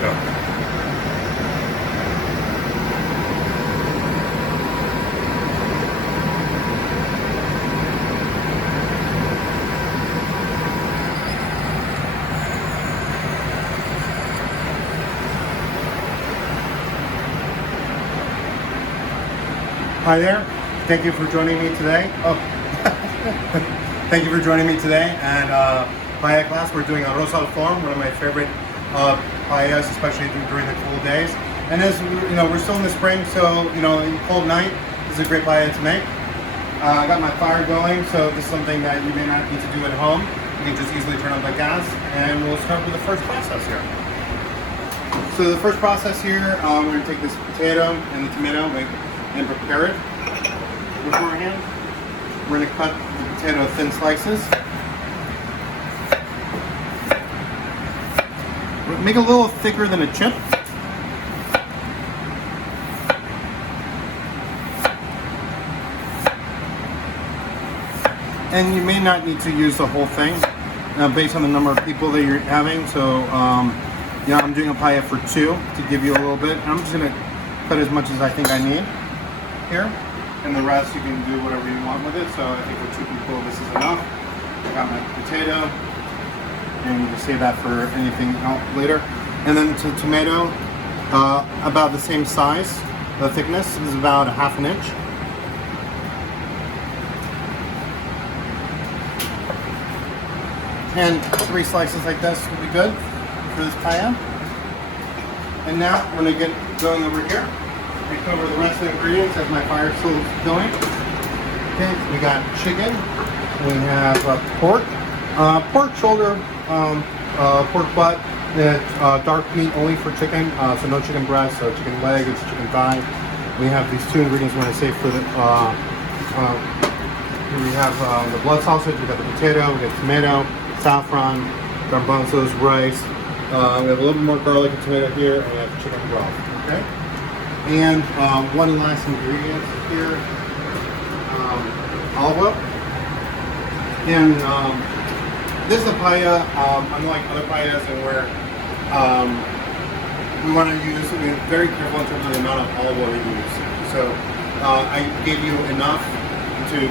Go. Hi there. Thank you for joining me today. Oh, thank you for joining me today. And paella class, we're doing Arros al forn, one of my favorite paellas, especially during the cool days. And as you know, we're still in the spring, so in a cold night, this is a great paella to make. I got my fire going, so this is something that you may not need to do at home. You can just easily turn on the gas, and we'll start with the first process here. So the first process here, we're going to take this potato and the tomato and prepare it beforehand. We're going to cut the potato thin slices. Make it a little thicker than a chip. And you may not need to use the whole thing based on the number of people that you're having. So I'm doing a paella for 2 to give you a little bit. And I'm just going to cut as much as I think I need here. And the rest you can do whatever you want with it. So I think for 2 people this is enough. I got my potato. And you can save that for anything else later. And then the tomato, about the same size. The thickness is about 1/2 inch. And 3 slices like this will be good for this paella. And now we're going to get going over here. We cover the rest of the ingredients as my fire is still going. Okay, we got chicken. We have pork. Pork shoulder, pork butt, dark meat only for chicken, so no chicken breast, so chicken leg, it's chicken thigh. We have these 2 ingredients we're going to save for the, we have the blood sausage, we got the potato, we got tomato, saffron, garbanzos, rice, we have a little bit more garlic and tomato here, and we have chicken broth, okay? And one last ingredient here, olive oil. And this is a paella, unlike other paellas, and where we want to use, very careful in terms of the amount of olive oil you use. So I gave you enough to,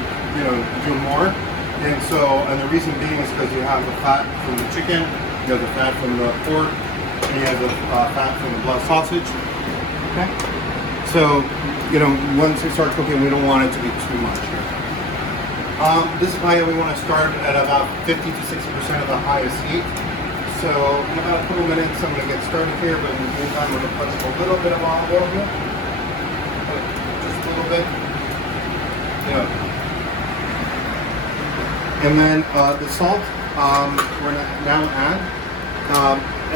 do more. And the reason being is because you have the fat from the chicken, you have the fat from the pork, and you have the fat from the blood sausage. Okay. So, once it starts cooking, we don't want it to be too much here. This paella, we want to start at about 50 to 60% of the highest heat. So in about a couple minutes, I'm going to get started here, but in the meantime, I'm going to put a little bit of olive oil here. Just a little bit. And then the salt, we're going to now add.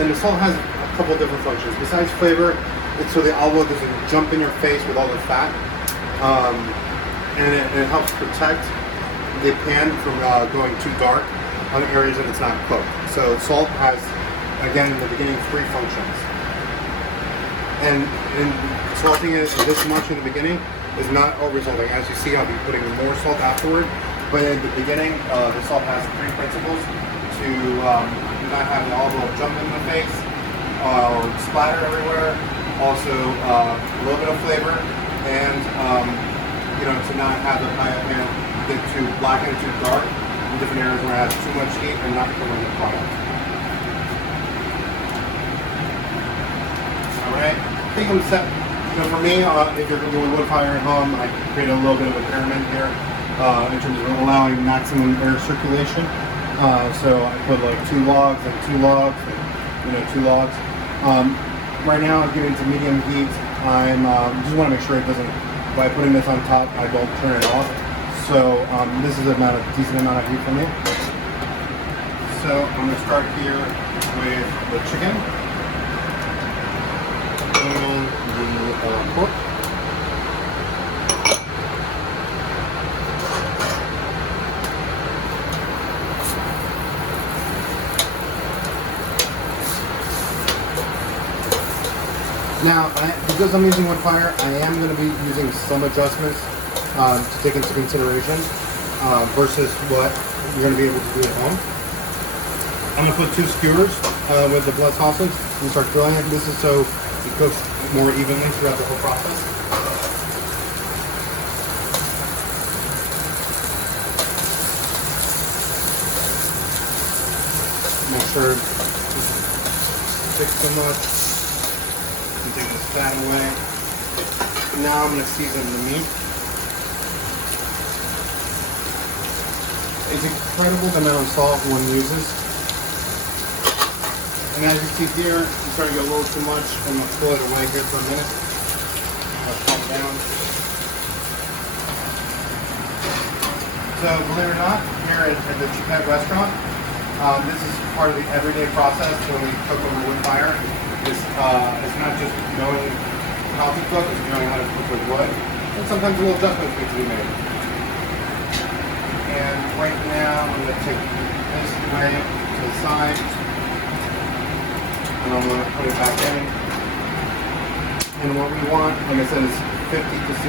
And the salt has a couple different functions. Besides flavor, it's so the olive oil doesn't jump in your face with all the fat. And it helps protect the pan from going too dark on areas that it's not cooked. So salt has, again, in the beginning, 3 functions. And salting it this much in the beginning is not always salting. As you see, I'll be putting more salt afterward. But in the beginning, the salt has 3 principles to not have the olive oil jump in the face or splatter everywhere. Also, a little bit of flavor, and to not have the paella pan get too black and too dark in different areas where it has too much heat and not covering the product. Alright, I think I'm set. For me, if you're doing wood fire at home, I create a little bit of a pyramid here in terms of allowing maximum air circulation. So I put like 2 logs and 2 logs, and, 2 logs. Right now, I'm getting to medium heat. I'm just want to make sure it doesn't, by putting this on top, I don't turn it off. So this is a decent amount of heat for me. So I'm going to start here with the chicken and the pork. Now, because I'm using wood fire, I am going to be using some adjustments to take into consideration versus what you're going to be able to do at home. I'm gonna put 2 skewers with the blood sausage and start grilling it. This is so it cooks more evenly throughout the whole process. Make sure it doesn't stick so much. And take this fat away. Now I'm gonna season the meat. It's incredible the amount of salt one uses. And as you see here, it's starting to get a little too much. I'm going to pull it away here for a minute. I'll calm down. So believe it or not, here at the Chicken restaurant, this is part of the everyday process when we cook over wood fire. It's not just knowing how to cook, it's knowing how to cook with wood. And sometimes a little adjustments need to be made. And right now, I'm going to take this away to the side. And I'm going to put it back in. And what we want, like I said, is 50 to 60%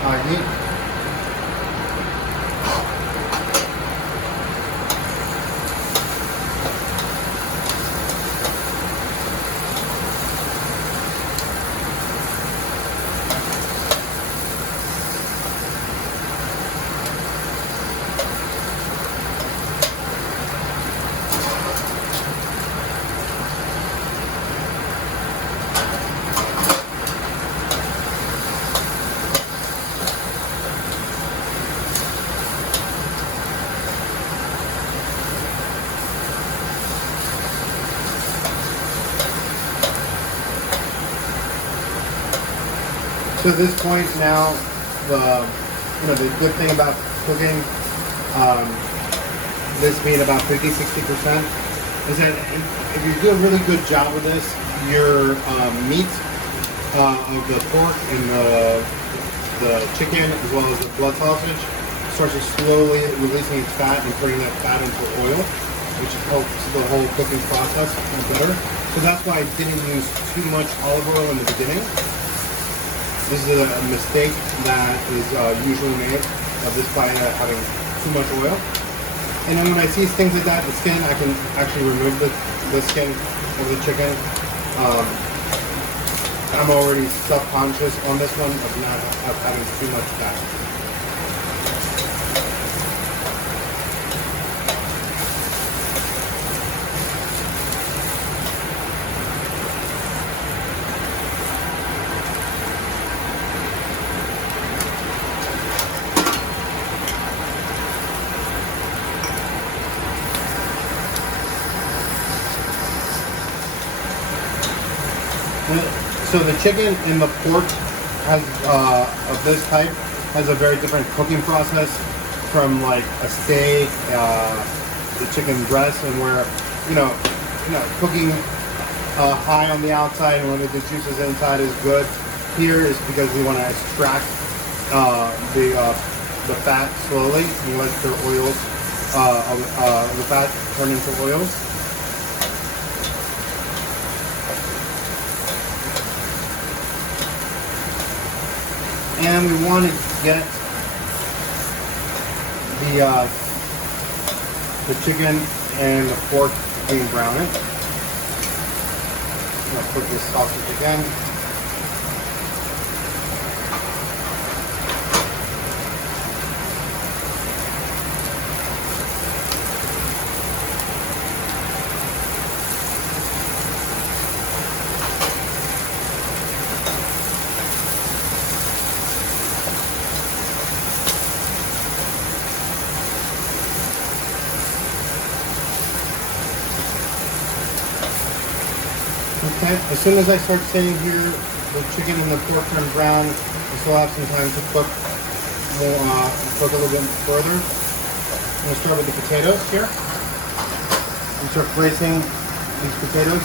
high heat. So at this point now, the good thing about cooking, this being about 50-60%, is that if you do a really good job with this, your meat of the pork and the chicken, as well as the blood sausage, starts to slowly releasing its fat and turning that fat into oil, which helps the whole cooking process better. So that's why I didn't use too much olive oil in the beginning. This is a mistake that is usually made of this by having too much oil. And then when I see things like that, the skin, I can actually remove the skin of the chicken. I'm already self-conscious on this one of having too much fat. So the chicken and the pork has of this type has a very different cooking process from like a steak, the chicken breast, and where cooking high on the outside and letting the juices inside is good. Here is because we want to extract the fat slowly and let the oils the fat turn into oils. And we want to get the chicken and the pork being browned. I'm going to put this sausage again. Okay, as soon as I start seeing here the chicken and the pork turn brown, we still have some time to cook cook a little bit further. I'm going to start with the potatoes here. And start placing these potatoes.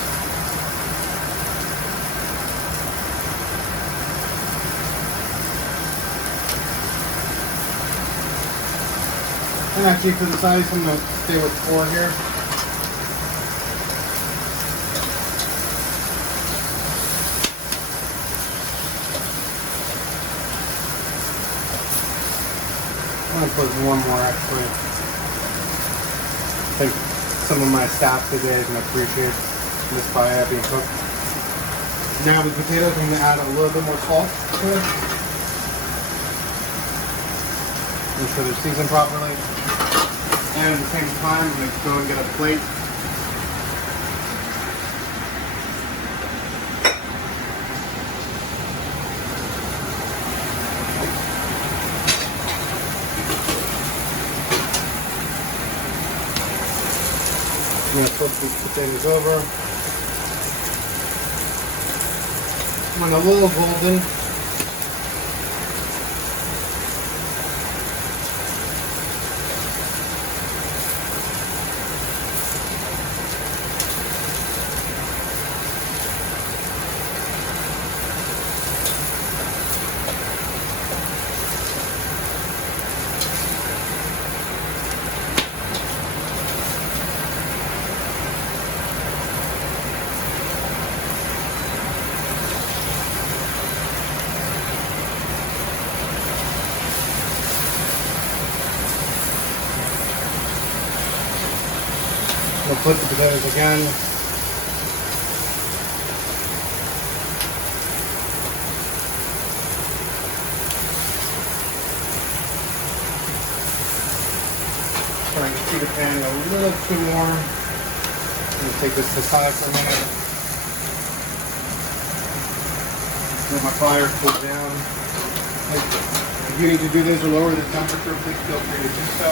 And actually for the size, I'm going to stay with 4 here. I'm going to put one more actually. Thank you. some of my staff today and appreciate this paella being cooked. Now with potatoes, I'm going to add a little bit more salt to it. Make sure they're seasoned properly. And at the same time, I'm going to go and get a plate. I'm going to flip these potatoes over. When a little golden, we'll flip the potatoes again. Trying to heat the pan a little too warm. I'm going to take this to the side for a minute. Let my fire cool down. If you need to do this or lower the temperature, please feel free to do so.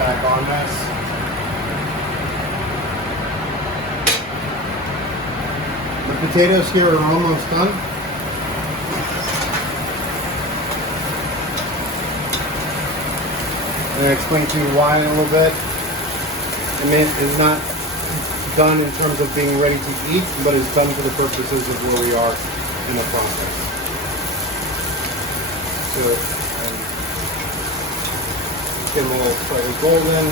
Back on this. The potatoes here are almost done. I'm going to explain to you why in a little bit. I mean, it's not done in terms of being ready to eat, but it's done for the purposes of where we are in the process. So, get them a little slightly golden.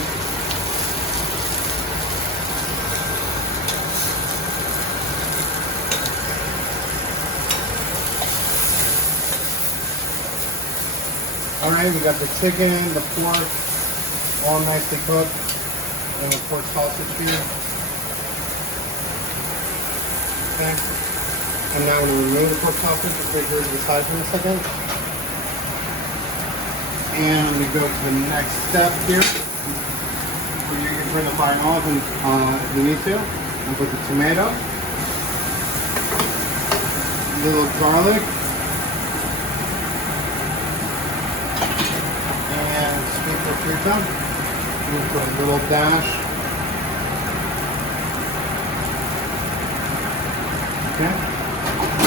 Alright, we got the chicken, the pork, all nicely cooked. And the pork sausage here. Okay. And now when we remove the pork sausage, we'll put it here to the side for a second. And we go to the next step here. Where you can turn the fire off and, if you need to. And put the tomato. A little garlic. And sweet paprika. We put a little dash. Okay.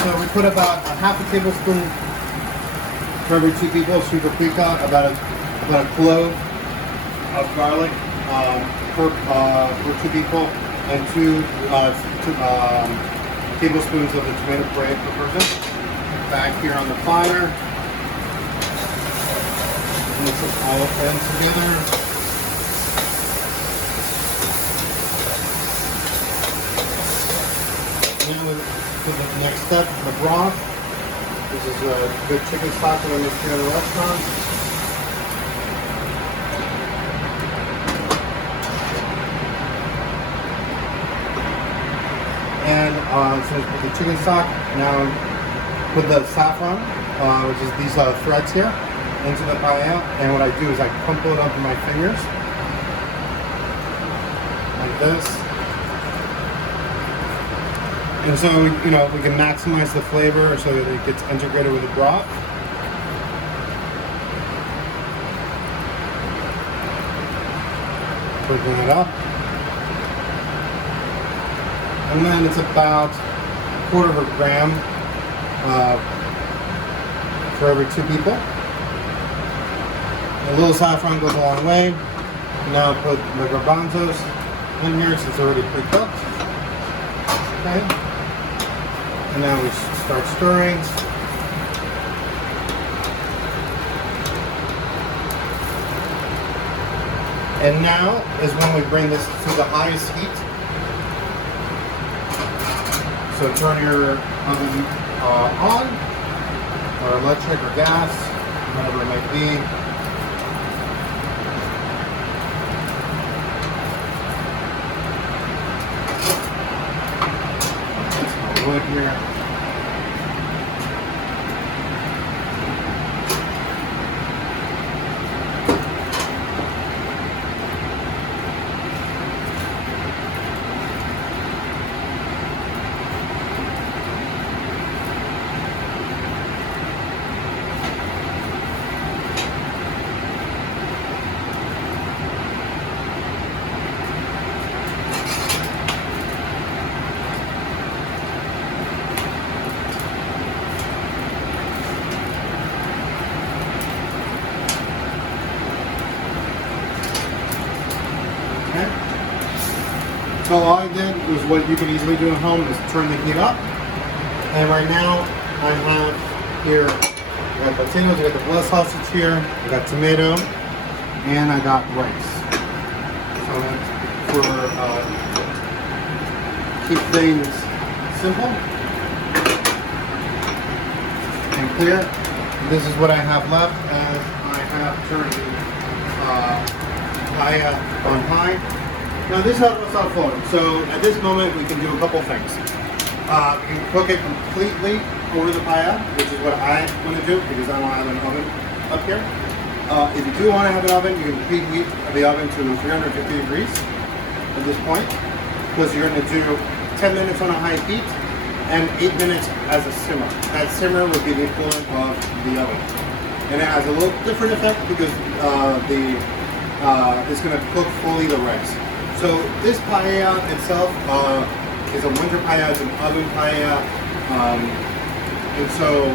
So we put about a half a tablespoon for every 2 people, sweet paprika, about a clove of garlic for 2 people, and 2 tablespoons of the tomato puree per person. Back here on the fire. Mix it all in together. Now to the next step, the broth. This is a good chicken stock that I make here in the restaurant. And so with the chicken stock, now put the saffron, which is these threads here, into the paella. And what I do is I crumple it up in my fingers, like this. And so, you know, we can maximize the flavor so that it gets integrated with the broth. Cooking it up. And then it's about 1/4 gram for every 2 people. A little saffron goes a long way. Now put the garbanzos in here since they're already pre-cooked. Okay. And now we start stirring. And now is when we bring this to the highest heat. So turn your oven on, or electric or gas, whatever it might be. Wood here. So all I did was what you can easily do at home is turn the heat up. And right now I have here, I got potatoes, I got the blood sausage here, I got tomato, and I got rice. So for keep things simple and clear, this is what I have left as I have turned the paella on high. Now this is Arros al forn. So at this moment we can do a couple things. We can cook it completely over the paella, which is what I want to do because I don't have an oven up here. If you do want to have an oven, you can preheat the oven to 350 degrees at this point, because you're going to do 10 minutes on a high heat and 8 minutes as a simmer. That simmer would be the equivalent of the oven. And it has a little different effect because it's going to cook fully the rice. So this paella itself is a winter paella, it's an oven paella, and so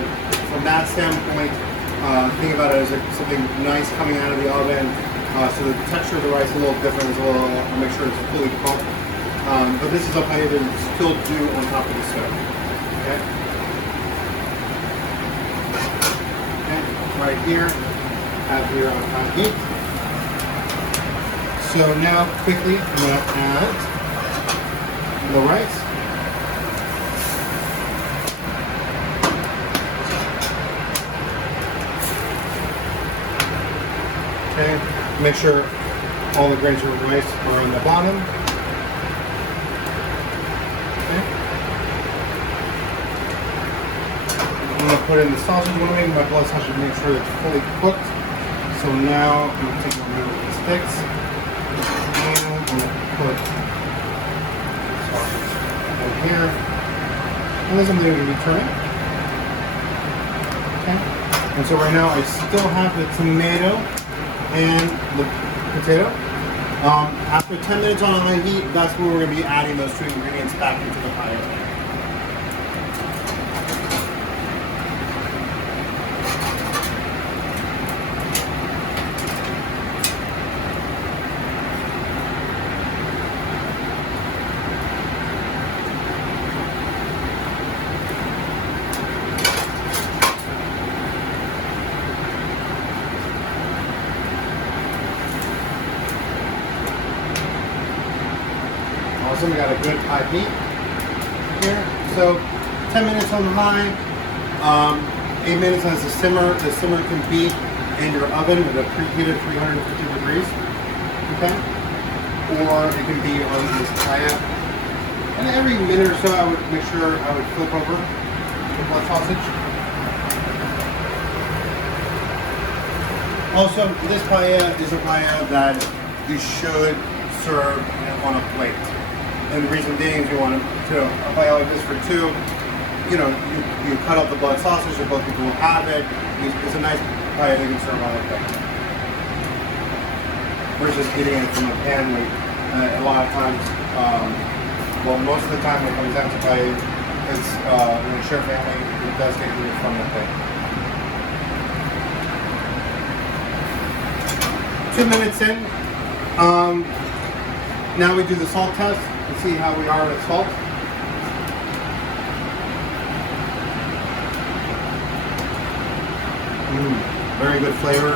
from that standpoint, think about it as something nice coming out of the oven. So the texture of the rice is a little different, I'll make sure it's fully cooked. But this is a paella that you still do on top of the stove. Okay? Okay, right here, have here on high heat. So now quickly I'm going to add the rice. Okay, make sure all the grains of rice are on the bottom. Okay. I'm going to put in the sausage. I'm going to make my blood sausage to make sure it's fully cooked. So now I'm going to take one of the sticks. I'm going to put sausage right here. And this I'm going to be turning. Okay. And so right now I still have the tomato and the potato. After 10 minutes on a high heat, that's where we're going to be adding those two ingredients back into the paella. Also, we got a good high heat here. So 10 minutes on the high, 8 minutes as a simmer. The simmer can be in your oven with a preheated 350 degrees. Okay? Or it can be on this paella. And every minute or so I would make sure I would flip over the blood sausage. Also, this paella is a paella that you should serve on a plate. And the reason being is you want to a paella like this for two, you cut out the blood sausage so both people will have it. It's a nice paella you can serve on a plate. Versus eating it from a pan, a lot of times, well, most of the time when it comes down to paella, it's when you share family, it does get eaten from the plate. 2 minutes in, Now we do the salt test and see how we are with salt. Very good flavor.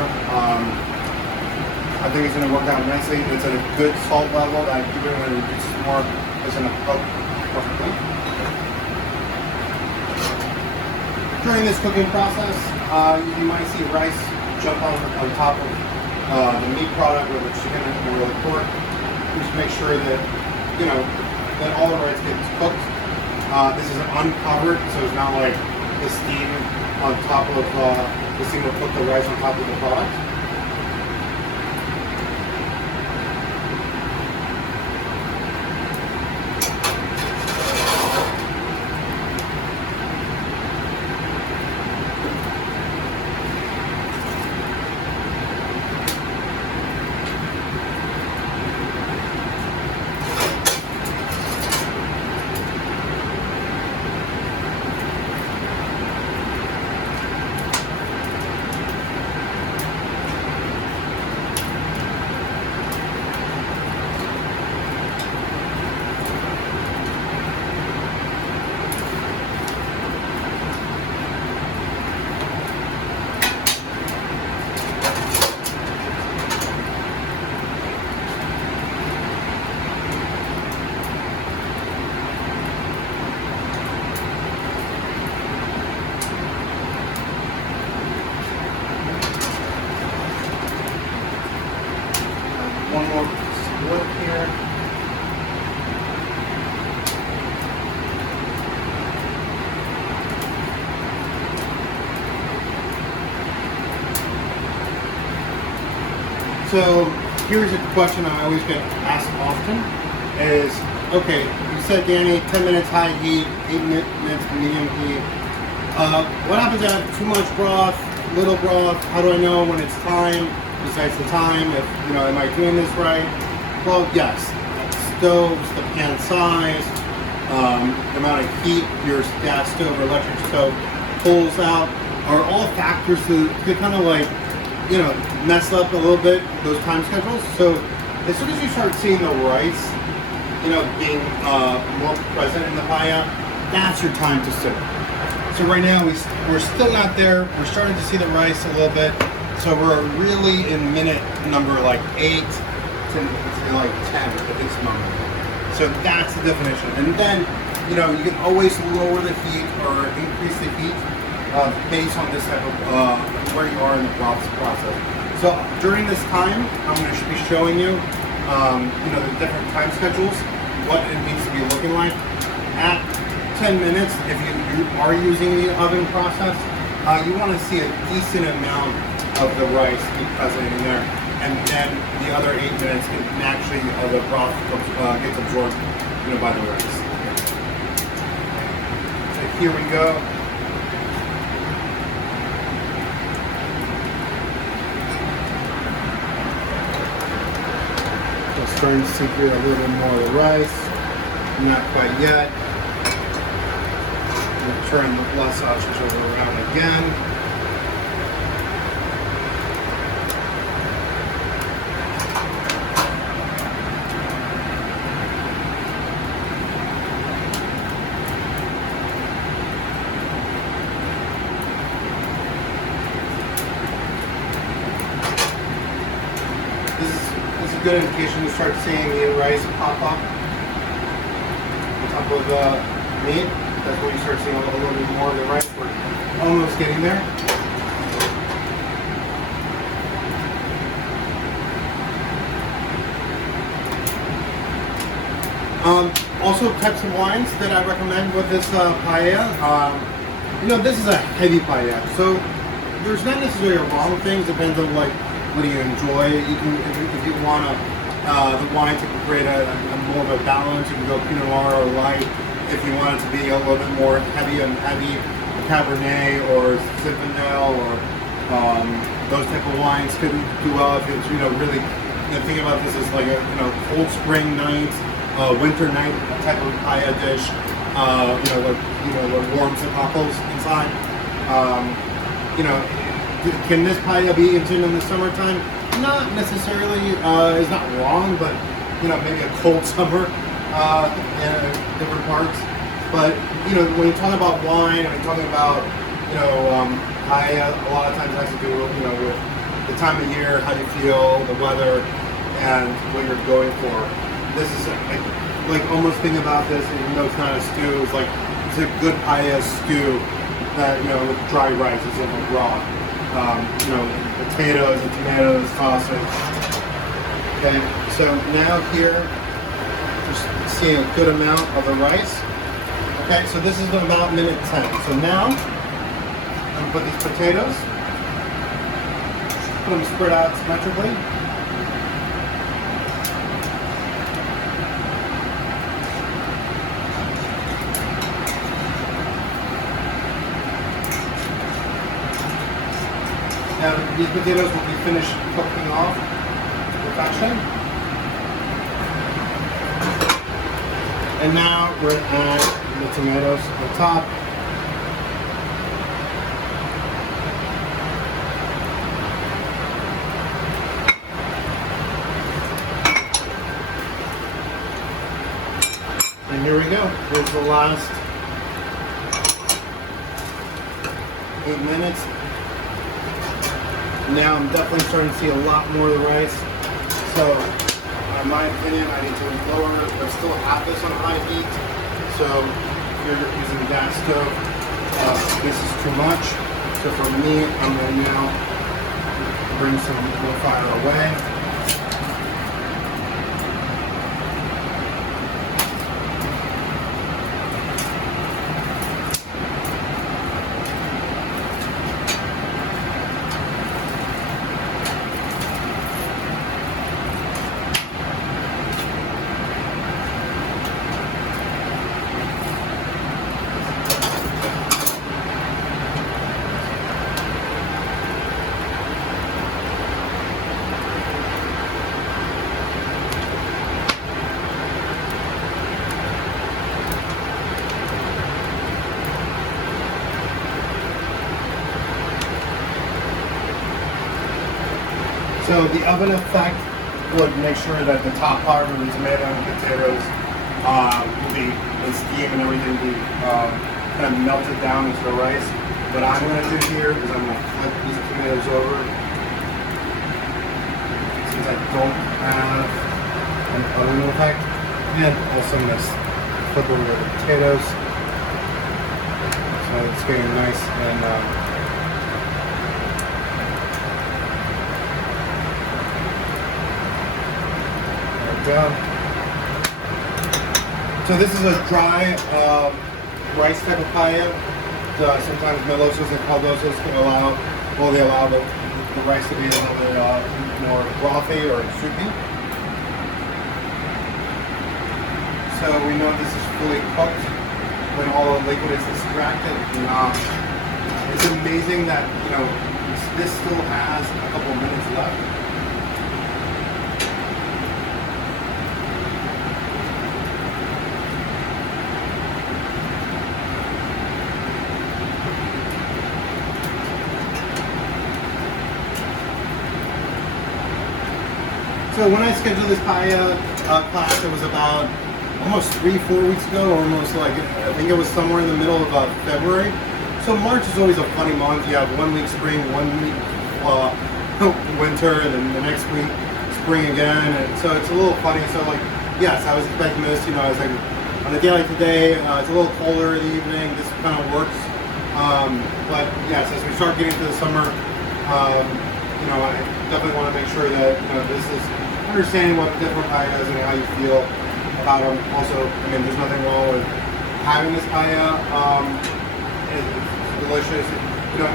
I think it's going to work out nicely. It's at a good salt level that even when it reduces more, it's going to cook perfectly. During this cooking process, you might see rice jump on top of the meat product, whether it's chicken or the pork. Just make sure that, that all the rice gets cooked. This is uncovered, so it's not like the steam on top of the steam will cook the rice on top of the product. One more split here. So here's a question I always get asked often is, okay, you said, Danny, 10 minutes high heat, 8 minutes medium heat. What happens if I have too much broth, little broth? How do I know when it's time? Besides the time, if am I doing this right? Well, yes. Stoves, the pan size, the amount of heat your gas stove or electric stove pulls out are all factors to kind of like mess up a little bit those time schedules. So as soon as you start seeing the rice, being more present in the paella, that's your time to sit. So right now we're still not there. We're starting to see the rice a little bit. So we're really in minute number like 8 to like 10 at this moment. So that's the definition. And then, you can always lower the heat or increase the heat based on this type of where you are in the process. So during this time, I'm going to be showing you, the different time schedules, what it needs to be looking like. At 10 minutes, if you are using the oven process, you want to see a decent amount of the rice be present in there, and then the other 8 minutes can naturally the broth gets absorbed, by the rice. So here we go. Just starting to seep through a little bit more of the rice. Not quite yet. We'll turn the blood sausage over around again. This is a good indication to start seeing the rice pop up on top of the meat. That's when you start seeing a little bit more of the rice. We're almost getting there. Also, types of wines that I recommend with this paella. This is a heavy paella, so there's not necessarily a wrong thing. Depends on what do you enjoy. You can, if you want the wine to create a more of a balance, you can go Pinot Noir or light. If you want it to be a little bit more heavy, Cabernet or Zinfandel or those type of wines could do well if it's really. Think about this as like a cold spring night, winter night type of paella dish. What warms the cockles inside. Can this paella be eaten in the summertime? not necessarily is not wrong, but you know, maybe a cold summer in different parts. But you know, when you're talking about wine, when you're talking about paella, a lot of times has to do you know with the time of year, how you feel, the weather, and what you're going for. This is like almost think about this, even though it's not a stew, it's like it's a good paella stew that you know with dry rice instead of raw. You know, potatoes and tomatoes, sausage. Okay, so now here, just seeing a good amount of the rice. Okay, so this is about minute 10. So now, I'm gonna put these potatoes, put them spread out symmetrically. Now these potatoes will be finished cooking off to perfection. And now we're going to add the tomatoes on top. And here we go. Here's the last 8 minutes. Now I'm definitely starting to see a lot more of the rice. So, in my opinion, I need to lower it, but still have this on high heat. So, if you're using gas stove, this is too much. So for me, I'm going to now bring some more fire away. So the oven effect would make sure that the top part of the tomato and potatoes will be in steam and everything be kind of melted down into the rice. What I'm going to do here is I'm going to flip these tomatoes over. Since I don't have an oven effect, and also I'm going to flip over the potatoes. So it's getting nice and go. So this is a dry rice type of paella. Sometimes melosas and caldosos can allow the rice to be a little bit more brothy or soupy. So we know this is fully cooked when all the liquid is extracted. It's amazing that this still has a couple minutes left. So when I scheduled this paella class, it was about almost 3-4 weeks ago, almost like, I think it was somewhere in the middle of February. So March is always a funny month. You have 1 week spring, 1 week winter, and then the next week spring again. And so it's a little funny. So like, yes, I was expecting this, I was like, on a day like today, it's a little colder in the evening, this kind of works. But yes, as we start getting to the summer, I definitely want to make sure that, this is understanding what different paella is and how you feel about them. Also, there's nothing wrong with having this paella. It's delicious.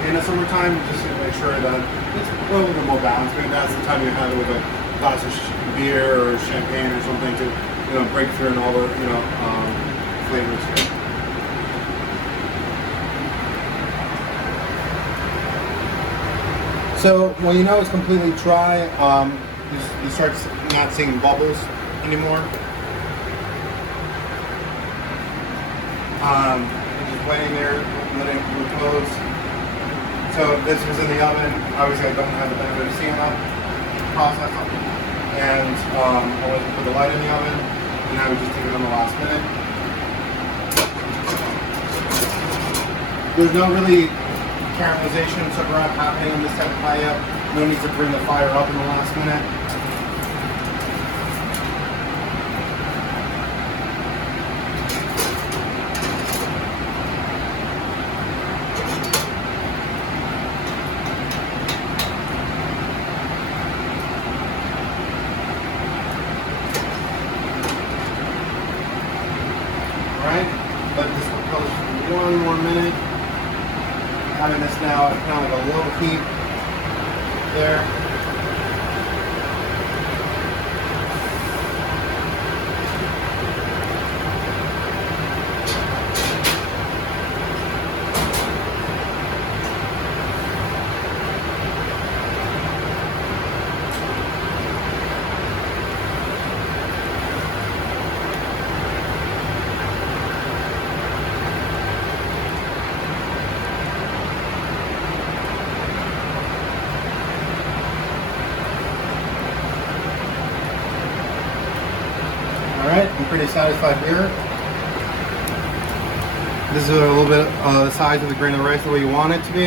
In the summertime, just to make sure that it's a little bit more balanced. Maybe that's the time you have it with a glass of beer or champagne or something to, break through and all the, flavors. So when it's completely dry, you start not seeing bubbles anymore. Just waiting there, letting it repose. So this was in the oven. Obviously, I don't have the benefit of seeing that. process. And I went to put the light in the oven, and I would just take it on the last minute. There's no really caramelization happening on this type of paella. No need to bring the fire up in the last minute. Alright, let this cook for 1 more minute. Having this now at kind of a low heat there. Alright, I'm pretty satisfied here. This is a little bit the size of the grain of rice the way you want it to be.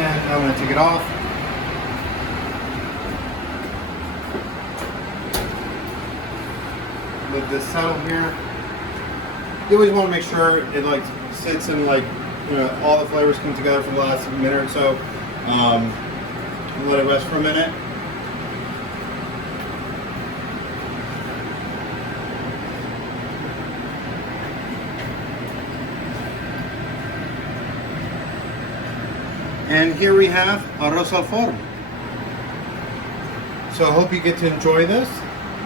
And I'm going to take it off. Let this settle here. You always want to make sure it like sits and like, you know, all the flavors come together for the last minute or so. Let it rest for a minute. And here we have Arros al forn. So I hope you get to enjoy this,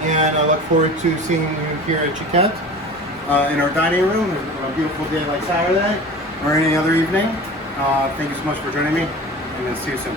and I look forward to seeing you here at Chiquette in our dining room on a beautiful day like Saturday or any other evening. Thank you so much for joining me, and I'll see you soon.